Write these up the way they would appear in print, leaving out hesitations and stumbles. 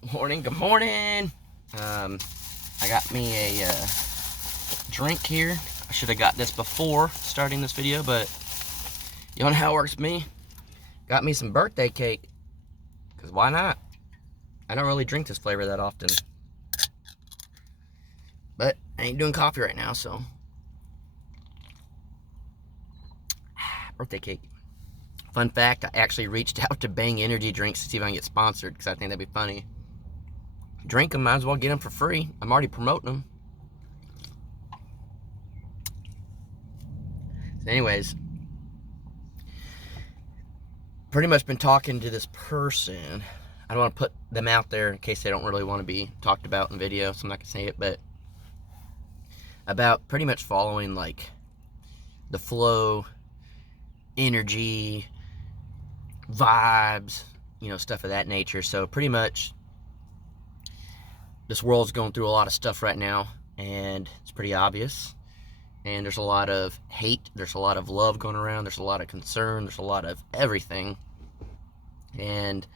Good morning, good morning. I got me a drink here. I should have got this before starting this video, but you know how it works with me. Got me some birthday cake, because why not? I don't really drink this flavor that often. But I ain't doing coffee right now, so. Birthday cake. Fun fact, I actually reached out to Bang Energy Drinks to see if I can get sponsored, because I think that'd be funny. Drink them, might as well get them for free. I'm already promoting them. So anyways, pretty much been talking to this person. I don't want to put them out there in case they don't really want to be talked about in video, so I'm not going to say it, but about pretty much following like the flow, energy, vibes, you know, stuff of that nature. So pretty much this world's going through a lot of stuff right now, and it's pretty obvious. And there's a lot of hate, there's a lot of love going around, there's a lot of concern, there's a lot of everything. And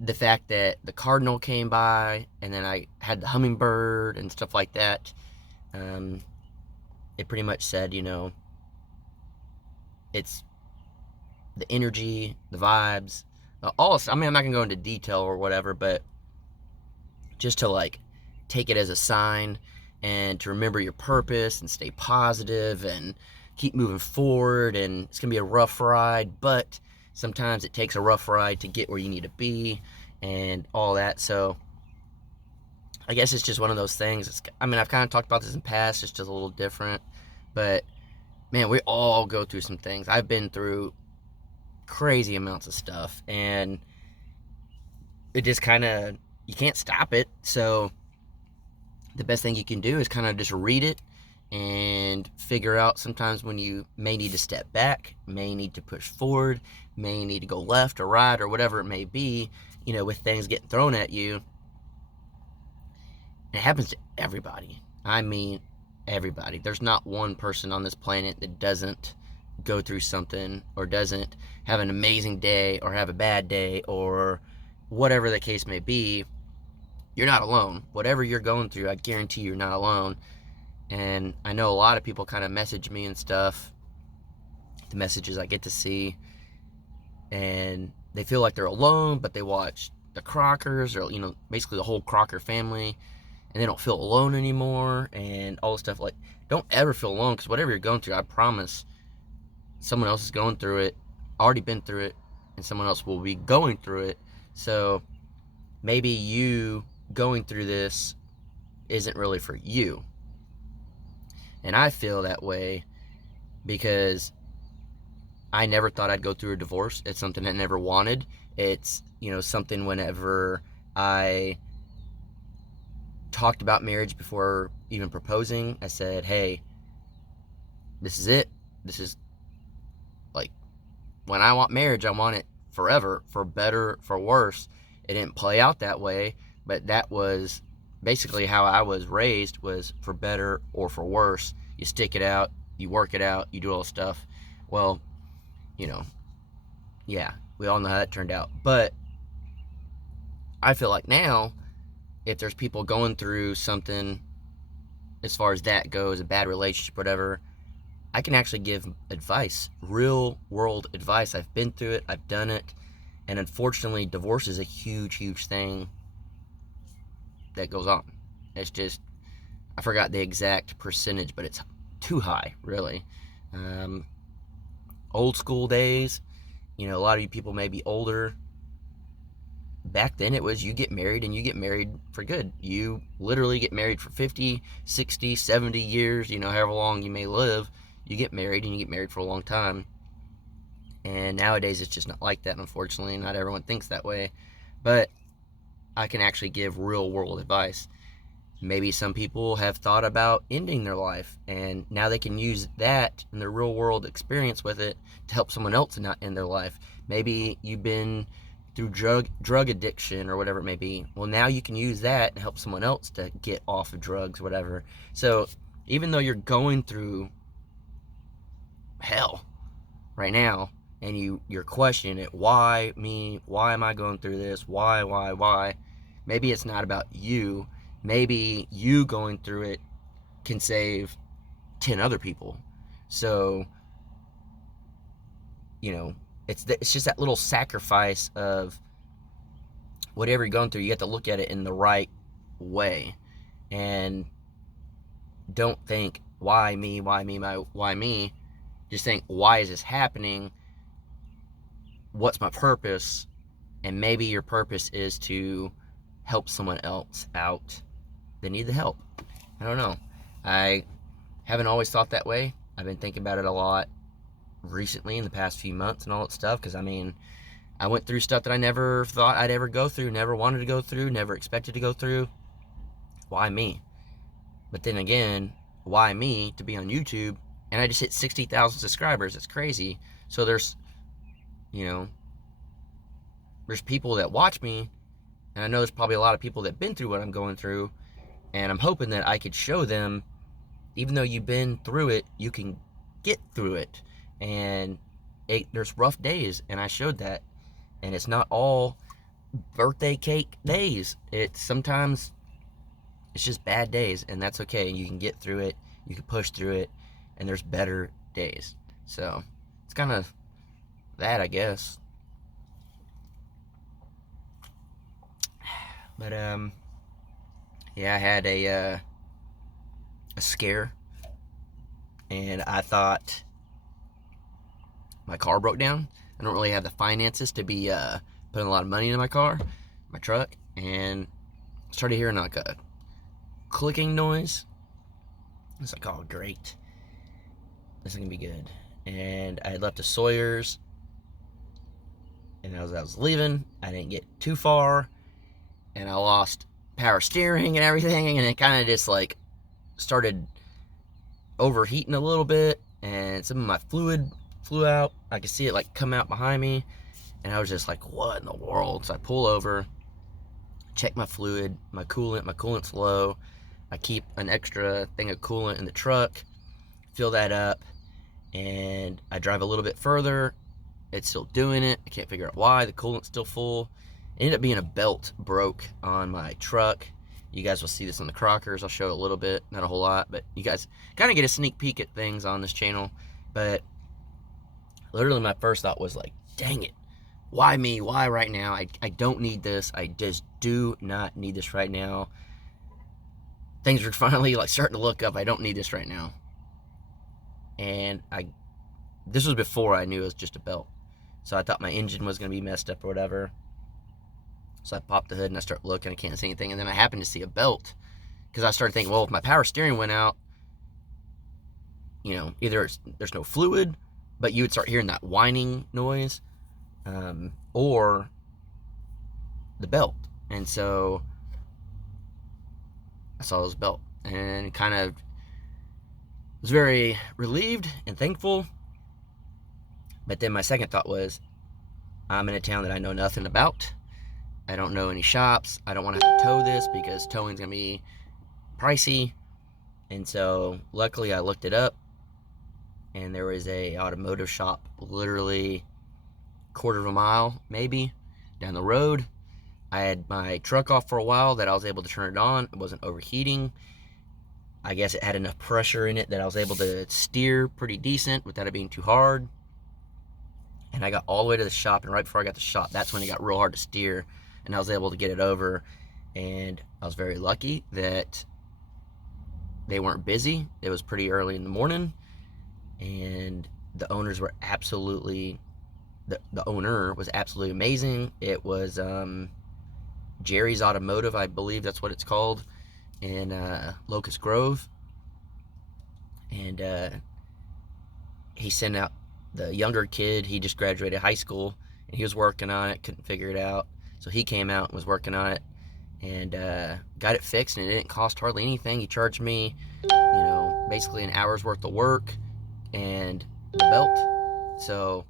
the fact that the cardinal came by, and then I had the hummingbird and stuff like that, it pretty much said, you know, it's the energy, the vibes, all. I mean, I'm not gonna go into detail or whatever, but just to like take it as a sign and to remember your purpose and stay positive and keep moving forward. And it's gonna be a rough ride, but sometimes it takes a rough ride to get where you need to be and all that. So I guess it's just one of those things. I mean, I've kind of talked about this in the past, it's just a little different, but man, we all go through some things. I've been through crazy amounts of stuff, and it just kind of, you can't stop it. So the best thing you can do is kind of just read it and figure out sometimes when you may need to step back, may need to push forward, may need to go left or right or whatever it may be, you know, with things getting thrown at you. It happens to everybody. I mean, everybody. There's not one person on this planet that doesn't go through something or doesn't have an amazing day or have a bad day or whatever the case may be. You're not alone. Whatever you're going through, I guarantee you're not alone. And I know a lot of people kind of message me and stuff, the messages I get to see, and they feel like they're alone, but they watch the Crockers, or, you know, basically the whole Crocker family, and they don't feel alone anymore and all this stuff. Like, don't ever feel alone, because whatever you're going through, I promise someone else is going through it, already been through it, and someone else will be going through it. So maybe you going through this isn't really for you. And I feel that way because I never thought I'd go through a divorce. It's something I never wanted. It's, you know, something whenever I talked about marriage before even proposing, I said, hey, this is it. This is, like, when I want marriage, I want it forever, for better, for worse. It didn't play out that way, but that was basically how I was raised, was for better or for worse. You stick it out, you work it out, you do all this stuff. Well, you know, yeah, we all know how that turned out. But I feel like now, if there's people going through something as far as that goes, a bad relationship, whatever, I can actually give advice, real world advice. I've been through it, I've done it. And unfortunately, divorce is a huge, huge thing that goes on. It's just, I forgot the exact percentage, but it's too high, really. Old school days, you know, a lot of you people may be older. Back then it was, you get married and you get married for good. You literally get married for 50, 60, 70 years, you know, however long you may live. You get married and you get married for a long time. And nowadays it's just not like that, unfortunately. Not everyone thinks that way. But I can actually give real world advice. Maybe some people have thought about ending their life, and now they can use that and their real world experience with it to help someone else not end their life. Maybe you've been through drug addiction or whatever it may be. Well, now you can use that and help someone else to get off of drugs, whatever. So even though you're going through hell right now, and you're questioning it. Why me? Why am I going through this? Why? Maybe it's not about you. Maybe you going through it can save 10 other people. So, it's just that little sacrifice of whatever you're going through. You have to look at it in the right way, and don't think, why me, why me. Just think, why is this happening? What's my purpose? And maybe your purpose is to help someone else out that need the help. I don't know. I haven't always thought that way. I've been thinking about it a lot recently in the past few months and all that stuff, because I went through stuff that I never thought I'd ever go through, never wanted to go through, never expected to go through. Why me? But then again, why me to be on YouTube? And I just hit 60,000 subscribers. It's crazy. So there's people that watch me, and I know there's probably a lot of people that have been through what I'm going through, and I'm hoping that I could show them, even though you've been through it, you can get through it. And there's rough days, and I showed that. And it's not all birthday cake days. Sometimes it's just bad days, and that's okay. You can get through it, you can push through it, and there's better days. So it's kind of that, I guess. But yeah, I had a scare, and I thought my car broke down. I don't really have the finances to be putting a lot of money into my car, my truck, and I started hearing like a clicking noise. I was like, oh great, this is gonna be good. And I had left a Sawyer's, and as I was leaving, I didn't get too far, and I lost power steering and everything, and it kind of just like started overheating a little bit, and some of my fluid flew out. I could see it like come out behind me, and I was just like, what in the world? So I pull over, check my fluid, my coolant's low. I keep an extra thing of coolant in the truck, fill that up, and I drive a little bit further. It's still doing it. I can't figure out why. The coolant's still full. It ended up being a belt broke on my truck. You guys will see this on the Crockers. I'll show a little bit, not a whole lot, but you guys kind of get a sneak peek at things on this channel. But literally my first thought was like, dang it, why me? Why right now? I don't need this. I just do not need this right now. Things are finally like starting to look up. I don't need this right now. And this was before I knew it was just a belt. So I thought my engine was going to be messed up or whatever. So I popped the hood and I start looking. I can't see anything. And then I happened to see a belt, because I started thinking, well, if my power steering went out, either there's no fluid, but you would start hearing that whining noise, or the belt. And so I saw this belt and kind of was very relieved and thankful. But then my second thought was, I'm in a town that I know nothing about. I don't know any shops. I don't want to have to tow this, because towing's going to be pricey. And so luckily I looked it up, and there was a automotive shop literally a quarter of a mile maybe down the road. I had my truck off for a while that I was able to turn it on. It wasn't overheating. I guess it had enough pressure in it that I was able to steer pretty decent without it being too hard. And I got all the way to the shop, and right before I got to the shop, that's when it got real hard to steer, and I was able to get it over. And I was very lucky that they weren't busy. It was pretty early in the morning, and the owners were absolutely, the owner was absolutely amazing. It was Jerry's Automotive, I believe that's what it's called, in Locust Grove. And he sent out the younger kid. He just graduated high school, and he was working on it, couldn't figure it out. So he came out and was working on it, and got it fixed, and it didn't cost hardly anything. He charged me, basically an hour's worth of work and the belt. So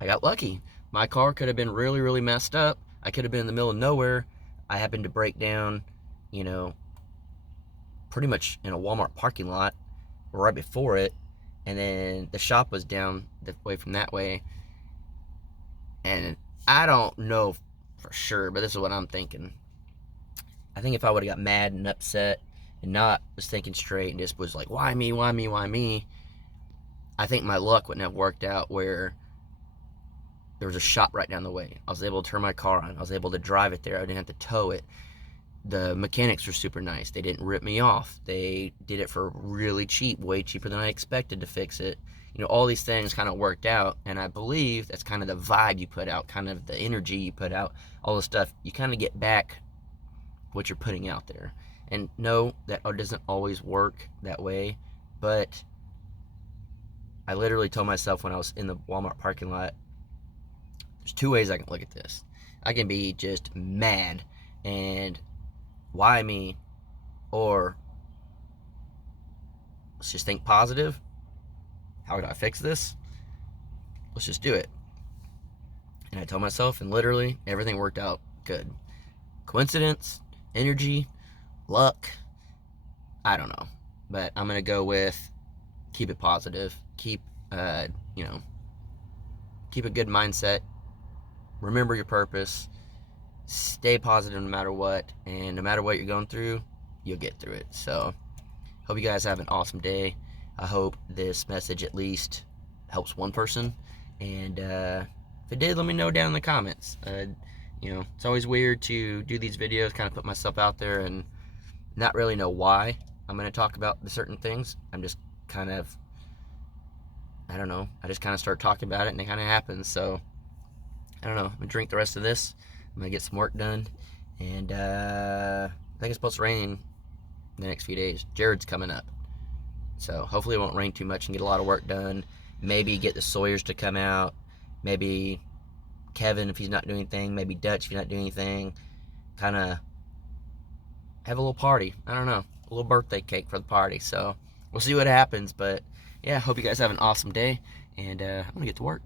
I got lucky. My car could have been really, really messed up. I could have been in the middle of nowhere. I happened to break down, pretty much in a Walmart parking lot right before it. and then the shop was down the way from that way. And I don't know for sure, but this is what I'm thinking. I think if I would have got mad and upset and not was thinking straight and just was like, why me, why me, why me, I think my luck wouldn't have worked out where there was a shop right down the way. I was able to turn my car on. I was able to drive it there. I didn't have to tow it. The mechanics were super nice. They didn't rip me off. They did it for really cheap, way cheaper than I expected to fix it. You know, all these things kind of worked out, and I believe that's kind of the vibe you put out, kind of the energy you put out, all the stuff. You kind of get back what you're putting out there. And no, that doesn't always work that way, but I literally told myself when I was in the Walmart parking lot, there's two ways I can look at this. I can be just mad and why me, or let's just think positive. How do I fix this? Let's just do it. And I told myself, and literally everything worked out good. Coincidence, energy, luck, I don't know. But I'm gonna go with keep it positive. Keep keep a good mindset. Remember your purpose. Stay positive no matter what, and no matter what you're going through, you'll get through it. So hope you guys have an awesome day. I hope this message at least helps one person, and if it did, let me know down in the comments. It's always weird to do these videos, kind of put myself out there and not really know why I'm going to talk about the certain things. I'm just kind of, I don't know, I just kind of start talking about it and it kind of happens. So I don't know, I'm going to drink the rest of this. I'm going to get some work done, and I think it's supposed to rain the next few days. Jared's coming up, so hopefully it won't rain too much and get a lot of work done. Maybe get the Sawyers to come out, maybe Kevin if he's not doing anything, maybe Dutch if he's not doing anything. Kind of have a little party. I don't know, a little birthday cake for the party. So we'll see what happens, but yeah, hope you guys have an awesome day, and I'm gonna get to work.